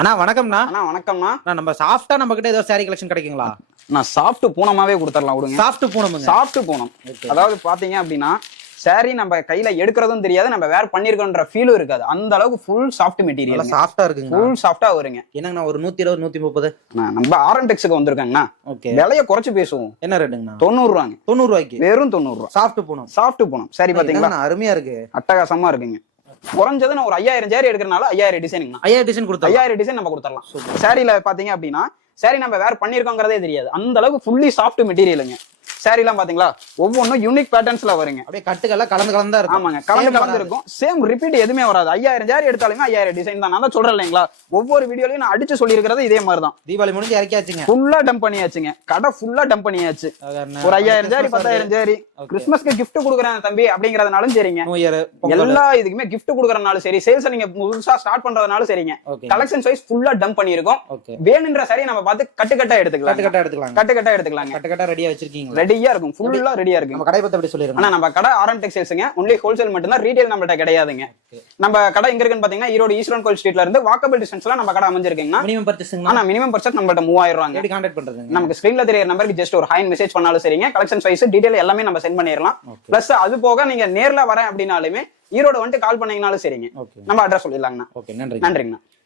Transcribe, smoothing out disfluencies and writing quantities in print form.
அண்ணா வணக்கம்ண்ணா. அண்ணா வணக்கம்ண்ணா. நம்ம சாஃப்டா நம்ம கிட்ட ஏதோ சாரி கலெக்ஷன் கிடைக்குங்களா? நான் சாஃப்ட் பூனமாவே கொடுத்துடலாம் விடுங்க. சாஃப்ட் பூனமுங்க. சாஃப்ட் பூனம். அதாவது பாத்தீங்க அப்படின்னா சாரி நம்ம கையில எடுக்கிறதும் தெரியாது, நம்ம வேர் பண்ணிருக்கோன்ற ஃபீலும் இருக்காது. அந்த அளவுக்கு ஃபுல் சாஃப்ட் மெட்டீரியல். சாஃப்டா இருக்குங்க. ஃபுல் சாஃப்டா வருங்க. என்னங்கண்ணா ஒரு 120 130? நம்ம ஆரன்டெக்ஸ்க்கு வந்திருக்காங்கண்ணா. ஓகே. விலைய குறைச்சு பேசுவோம். என்ன ரேட்டுங்கண்ணா? 90 ரூபாங்க. 90 ரூபாய்க்கு வெறும் 90 ரூபாய். சாஃப்ட் பூனம். சாஃப்ட் பூனம் சரி பாத்தீங்களா? அருமையா இருக்கு, அட்டகாசமா இருக்குங்க. குறைஞ்சது நான் ஒரு 5000 ஜாரி எடுக்கிறனால 5000 டிசைனுங்கண்ணா. 5000 டிசைன் கொடுத்தா 5000 டிசைன் நம்ம கொடுத்துடலாம். சாரில பாத்தீங்க அப்படின்னா சாரி நம்ம வேர் பண்ணிருக்கோங்கிறதே தெரியாது. அந்த அளவுக்கு ஃபுல்லி சாஃப்ட் மெட்டீரியலுங்க. சாரி எல்லாம் பாத்தீங்களா ஒவ்வொன்னும் யூனிக் பேட்டர்ன்ஸ்ல வருங்க. அப்படியே கட்டுக்கெல்லாம் கலந்து கலந்தா இருக்கும். ஆமாங்க, கலந்து இருக்கும். சேம் ரிப்பீட் எதுவுமே வராது. 5000 ஜாரி எடுத்தாலுமே 5000 டிசைன் தான். நான் தான் சொல்றேன் இல்லைங்களா, ஒவ்வொரு வீடியோலயும் நான் அடிச்சு சொல்லியிருக்கிறது இதே மாதிரி தான். தீபாவளி முடிஞ்சு இறக்கியாச்சுங்க. ஃபுல்லா டம்ப் பண்ணியாச்சுங்க. கடை ஃபுல்லா டம்ப் பண்ணியாச்சு. ஒரு 5000 ஜாரி 10000 ஜாரி கிறிஸ்மஸ்க்கு கிஃப்ட் கொடுக்குறேன் தம்பி அப்படிங்கறதுனாலும் சரிங்க. எல்லா இதுக்குமே கிஃப்ட் கொடுக்கறதுனாலும் சரி, சேல்ஸ் நீங்க புதுசா ஸ்டார்ட் பண்றதுனாலும் சரிங்க. கலெக்ஷன் வைஸ் ஃபுல்லா டம்ப் பண்ணிருக்கோம். வேணுன்ற சாரி நம்ம பார்த்து கட்டுக்கட்டா எடுத்துக்கலாம். கட்டுக்கட்டா எடுத்துக்கலாம். கட்டுக்கட்டா ரெடியா வச்சிருக்கீங்க. ரெடியா இருக்கும். ஃபுல்லா ரெடியா இருக்கு. நம்ம கடை பத்தி அப்படி சொல்லிருங்க. ஆனா நம்ம கடை ஆர்என் டெக்ஸ்டைல்ஸ்ங்க. ஒன்லி ஹோல்சேல் மட்டும் தான், ரீட்டைல் நம்மள்ட்ட கிடையாதுங்க. நம்ம கடை எங்க இருக்குன்னு பாத்தீங்கன்னா ஈரோடு ஈஸ்வரன் கோயில் ஸ்ட்ரீட்ல இருந்து வாக்கபிள் டிஸ்டன்ஸ்ல நம்ம கடை அமைஞ்சிருக்குங்க. மினிமம் பர்ச்சேஸ்ங்க. ஆனா மினிமம் பர்ச்சேஸ் நம்மள்ட்ட 3000 ரூபாங்க. எப்படி கான்டாக்ட் பண்றதுங்க? நமக்கு ஸ்கிரீன்ல தெரியற நம்பருக்கு ஜஸ்ட் ஒரு ஹாய் மெசேஜ் பண்ணாலும் சரிங்க. கலெக்ஷன் வைஸ் டீடைல் எல்லாமே நம்ம சென்ட் பண்ணிரலாம். பிளஸ் அது போக நீங்க நேர்ல வரேன் அப்படினாலுமே ஈரோடு வந்துட்டு கால் பண்ணீங்கனாலும் சரிங்க. நம்ம அட்ரஸ் சொல்லிடலாங்கண்ணா. ஓகே, நன்றி. நன்றிங்கண்ணா.